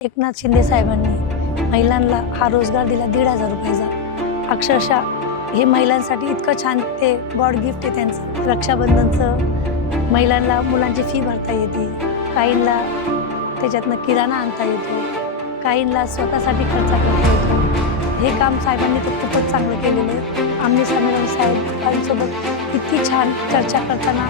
एकनाथ शिंदे साहेबांनी महिलांना हा रोजगार दिला दीड हजार रुपयाचा अक्षरशः हे महिलांसाठी इतकं छान ते गॉड गिफ्ट आहे त्यांचं. रक्षाबंधनचं महिलांना मुलांची फी भरता येते. काहींना त्याच्यातनं किराणा आणता येतो. काहींना स्वतःसाठी खर्च करता येतो. हे काम साहेबांनी तर खूपच चांगलं केलेलं आहे. आम्ही साहेब साहेबांसोबत इतकी छान चर्चा करताना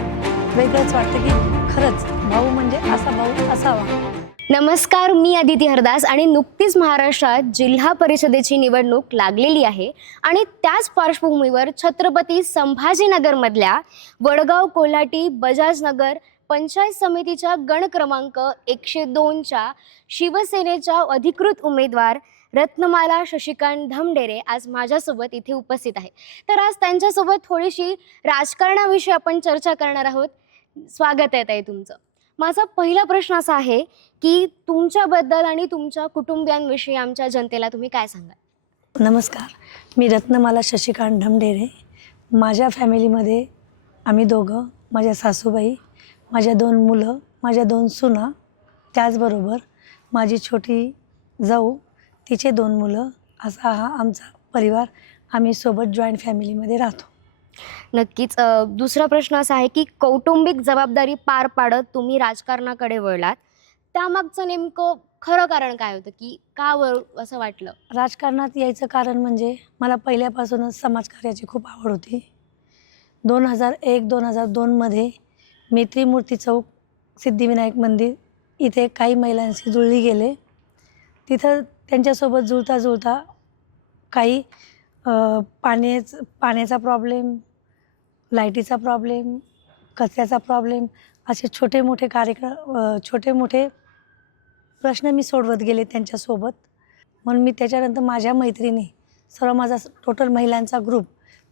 वेगळंच वाटतं की खरंच भाऊ म्हणजे असा भाऊ असावा. नमस्कार मी अदिती हरदास आणि नुकतीच महाराष्ट्रात जिल्हा परिषदेची निवडणूक लागलेली आहे आणि त्याच पार्श्वभूमीवर छत्रपती संभाजीनगरमधल्या वडगाव कोल्हाटी बजाजनगर पंचायत समितीच्या गण क्रमांक एकशे दोनच्या शिवसेनेच्या अधिकृत उमेदवार रत्नमाला शशिकांत धमडेरे आज माझ्यासोबत इथे उपस्थित आहे. तर आज त्यांच्यासोबत थोडीशी राजकारणाविषयी आपण चर्चा करणार आहोत. स्वागत आहे ताई तुमचं. माझा पहिला प्रश्न असा आहे की तुमच्याबद्दल आणि तुमच्या कुटुंबियांविषयी आमच्या जनतेला तुम्ही काय सांगाल? नमस्कार. मी रत्नमाला शशिकांत ढमढेरे. माझ्या फॅमिलीमध्ये आम्ही दोघं माझ्या सासूबाई माझ्या दोन मुलं माझ्या दोन सुना त्याचबरोबर माझी छोटी जाऊ तिचे दोन मुलं असा हा आमचा परिवार. आम्ही सोबत जॉईंट फॅमिलीमध्ये राहतो. नक्कीच. दुसरा प्रश्न असा आहे की कौटुंबिक जबाबदारी पार पाडत तुम्ही राजकारणाकडे वळलात. त्यामागचं नेमकं खरं कारण काय होतं? की का वळ असं वाटलं? राजकारणात यायचं कारण म्हणजे मला पहिल्यापासूनच समाजकार्याची खूप आवड होती. दोन हजार एक दोन हजार दोनमध्ये मी त्रिमूर्ती चौक सिद्धिविनायक मंदिर इथे काही महिलांशी जुळली गेले. तिथं त्यांच्यासोबत जुळता जुळता काही पाण्याच पाण्याचा प्रॉब्लेम लाईटीचा प्रॉब्लेम कचऱ्याचा प्रॉब्लेम असे छोटे मोठे कार्यक्रम छोटे मोठे प्रश्न मी सोडवत गेले त्यांच्यासोबत. म्हणून मी त्याच्यानंतर माझ्या मैत्रिणी सर्व माझा टोटल महिलांचा ग्रुप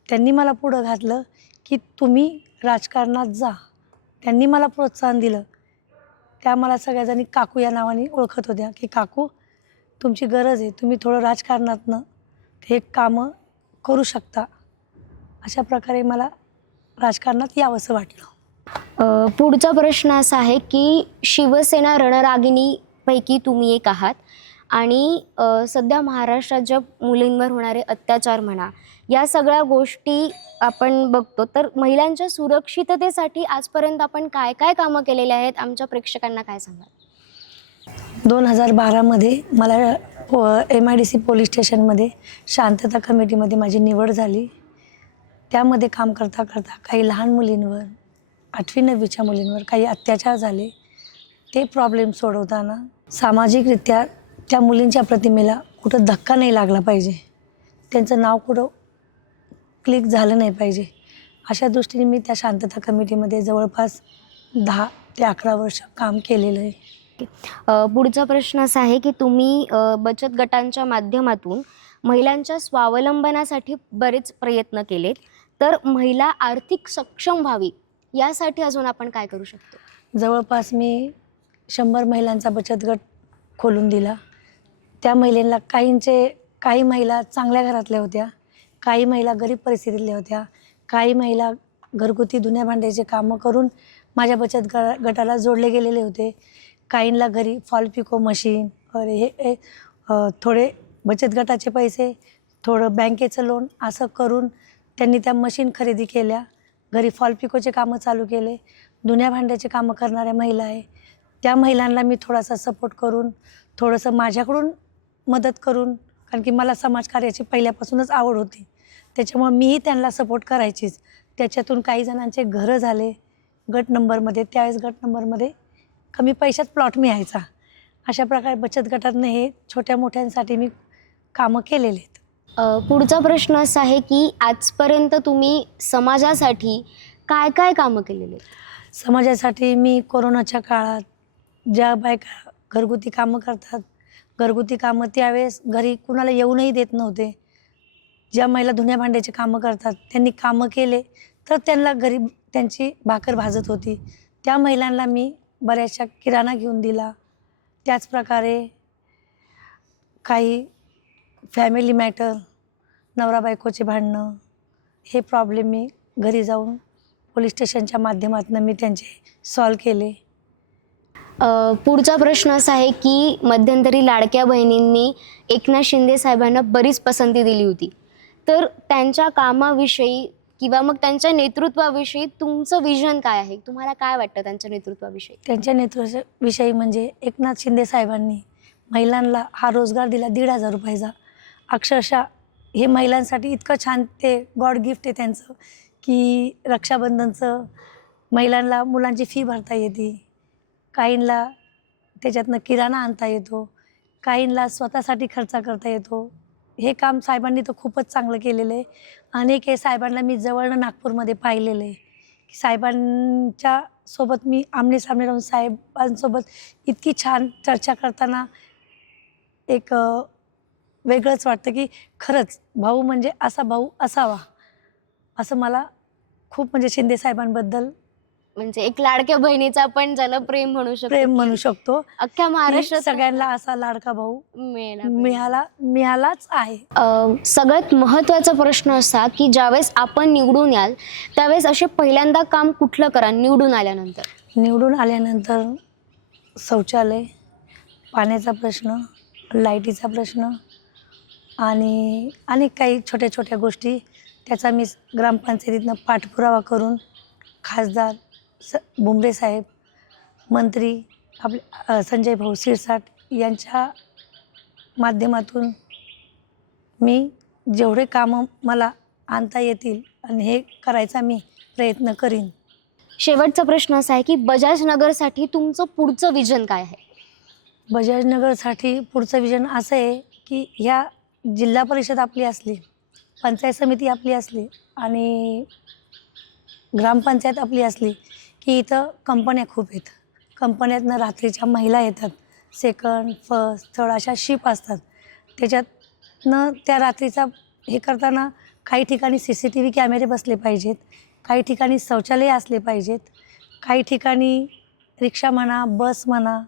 त्यांनी मला पुढं घातलं की तुम्ही राजकारणात जा. त्यांनी मला प्रोत्साहन दिलं. त्या मला सगळ्याजणी काकू या नावाने ओळखत होत्या की काकू तुमची गरज आहे तुम्ही थोडं राजकारणातनं हे कामं करू शकता. अशा प्रकारे मला राजकारणात यावंसं वाटलं. अ, पुढचा प्रश्न असा आहे की शिवसेना रणरागिणीपैकी तुम्ही एक आहात आणि अ, सध्या महाराष्ट्रात ज्या मुलींवर होणारे अत्याचार म्हणा या सगळ्या गोष्टी आपण बघतो. तर महिलांच्या सुरक्षिततेसाठी आजपर्यंत आपण काय काय कामं केलेली आहेत? आमच्या प्रेक्षकांना काय सांगाल? दोन हजार बारामध्ये मला M I D C police स्टेशनमध्ये शांतता कमिटीमध्ये माझी निवड झाली. त्यामध्ये काम करता करता काही लहान मुलींवर आठवी नववीच्या मुलींवर काही अत्याचार झाले. ते प्रॉब्लेम सोडवताना सामाजिकरित्या त्या मुलींच्या प्रतिमेला कुठं धक्का नाही लागला पाहिजे. त्यांचं नाव कुठं क्लिक झालं नाही पाहिजे. अशा दृष्टीने मी त्या शांतता कमिटीमध्ये जवळपास दहा ते अकरा वर्ष काम केलेलं आहे. ओके. पुढचा प्रश्न असा आहे की तुम्ही बचत गटांच्या माध्यमातून महिलांच्या स्वावलंबनासाठी बरेच प्रयत्न केलेत. तर महिला आर्थिक सक्षम व्हावी यासाठी अजून आपण काय करू शकतो? जवळपास मी शंभर महिलांचा बचत गट खोलून दिला. त्या महिलांना काहींचे काही महिला चांगल्या घरातल्या होत्या काही महिला गरीब परिस्थितीतल्या होत्या काही महिला घरगुती धुण्या भांड्याचे कामं करून माझ्या बचत ग गटाला जोडले गेलेले होते. काहींना घरी फॉल पिको मशीन अरे हे हे, अ, थोडे बचत गटाचे पैसे थोडं बँकेचं लोन असं करून त्यांनी त्या मशीन खरेदी केल्या. घरी फॉल पिकोचे कामं चालू केले. धुण्या भांड्याचे कामं करणाऱ्या महिला आहे. त्या महिलांना मी थोडासा सपोर्ट करून थोडंसं माझ्याकडून मदत करून कारण की मला समाजकार्याची पहिल्यापासूनच आवड होती. त्याच्यामुळं मीही त्यांना सपोर्ट करायचीच. त्याच्यातून काही जणांचे घरं झाले. गट नंबरमध्ये त्यावेळेस गट नंबरमध्ये कमी पैशात प्लॉट मिळायचा. अशा प्रकारे बचत गटातनं हे छोट्या मोठ्यांसाठी मी कामं केलेले आहेत. पुढचा प्रश्न असा आहे की आजपर्यंत तुम्ही समाजासाठी काय काय कामं केलेली आहेत? समाजासाठी मी कोरोनाच्या काळात ज्या बायका घरगुती कामं करतात घरगुती कामं त्यावेळेस घरी कुणाला येऊनही देत नव्हते. ज्या महिला धुण्या भांड्याचे कामं करतात त्यांनी कामं केले तर त्यांना घरी त्यांची भाकर भाजत होती. त्या महिलांना मी बऱ्याचशा किराणा घेऊन दिला. त्याचप्रकारे काही फॅमिली मॅटर नवरा बायकोचे भांडणं हे प्रॉब्लेम मी घरी जाऊन पोलीस स्टेशनच्या माध्यमातून मी त्यांचे सॉल्व केले. पुढचा प्रश्न असा आहे की मध्यंतरी लाडक्या बहिणींनी एकनाथ शिंदे साहेबांना बरीच पसंती दिली होती. तर त्यांच्या कामाविषयी किंवा मग त्यांच्या नेतृत्वाविषयी तुमचं विजन काय आहे? तुम्हाला काय वाटतं त्यांच्या नेतृत्वाविषयी? त्यांच्या नेतृत्वाविषयी म्हणजे एकनाथ शिंदे साहेबांनी महिलांना हा रोजगार दिला दीड हजार रुपयाचा. अक्षरशः हे महिलांसाठी इतकं छान ते गॉड गिफ्ट आहे त्यांचं की रक्षाबंधनचं महिलांना मुलांची फी भरता येते. काहींना त्याच्यातनं किराणा आणता येतो. काहींना स्वतःसाठी खर्च करता येतो. हे काम साहेबांनी तर खूपच चांगलं केलेलं आहे. अनेक हे साहेबांना मी जवळनं नागपूरमध्ये पाहिलेलं आहे. की साहेबांच्या सोबत मी आमने सामने राहून साहेबांसोबत इतकी छान चर्चा करताना एक वेगळंच वाटतं की खरंच भाऊ म्हणजे असा भाऊ असावा. असं मला खूप म्हणजे शिंदे साहेबांबद्दल म्हणजे एक लाडक्या बहिणीचा आपण ज्याला प्रेम म्हणू शकतो प्रेम म्हणू शकतो. अख्ख्या की महाराष्ट्रात सगळ्यांना असा लाडका भाऊ मिळाला मिळालाच आहे. सगळ्यात महत्त्वाचा प्रश्न असा की ज्यावेळेस आपण निवडून याल त्यावेळेस असे पहिल्यांदा काम कुठलं करा निवडून आल्यानंतर? निवडून आल्यानंतर शौचालय पाण्याचा प्रश्न लाईटीचा प्रश्न आणि अनेक काही छोट्या छोट्या गोष्टी त्याचा मी ग्रामपंचायतीतनं पाठपुरावा करून खासदार स बुमरे साहेब मंत्री आपले संजय भाऊ शिरसाट यांच्या माध्यमातून मी जेवढे कामं मला आणता येतील आणि हे करायचा मी प्रयत्न करीन. शेवटचा प्रश्न असा आहे की बजाज नगरसाठी तुमचं पुढचं विजन काय आहे? बजाजनगरसाठी पुढचं विजन असं आहे की ह्या जिल्हा परिषद आपली असली पंचायत समिती आपली असली आणि ग्रामपंचायत आपली असली की इथं कंपन्या खूप आहेत. कंपन्यातनं रात्रीच्या महिला येतात. सेकंड फर्स्ट थर्ड अशा शिप असतात. त्याच्यातनं त्या रात्रीचा हे करताना काही ठिकाणी सी सी टी व्ही कॅमेरे बसले पाहिजेत. काही ठिकाणी शौचालय असले पाहिजेत. काही ठिकाणी रिक्षा म्हणा बस म्हणा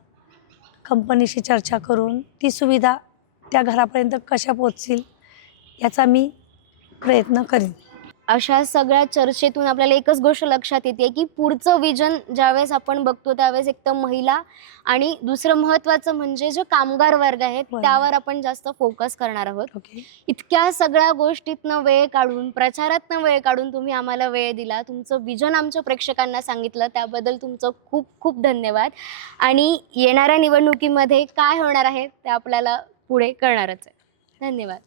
कंपनीशी चर्चा करून ती सुविधा त्या घरापर्यंत कशा पोचतील याचा मी प्रयत्न करीन. अशा सगळ्या चर्चेतून आपल्याला एकच गोष्ट लक्षात येते की पुढचं विजन ज्यावेळेस आपण बघतो त्यावेळेस एक तर महिला आणि दुसरं महत्त्वाचं म्हणजे जो कामगार वर्ग आहे बरोबर. त्यावर आपण जास्त फोकस करणार आहोत. ओके. इतक्या सगळ्या गोष्टीतनं वेळ काढून प्रचारातनं वेळ काढून तुम्ही आम्हाला वेळ दिला. तुमचं विजन आमच्या प्रेक्षकांना सांगितलं. त्याबद्दल तुमचं खूप खूप धन्यवाद. आणि येणाऱ्या निवडणुकीमध्ये काय होणार आहे ते आपल्याला पुढे कळणारच आहे. धन्यवाद.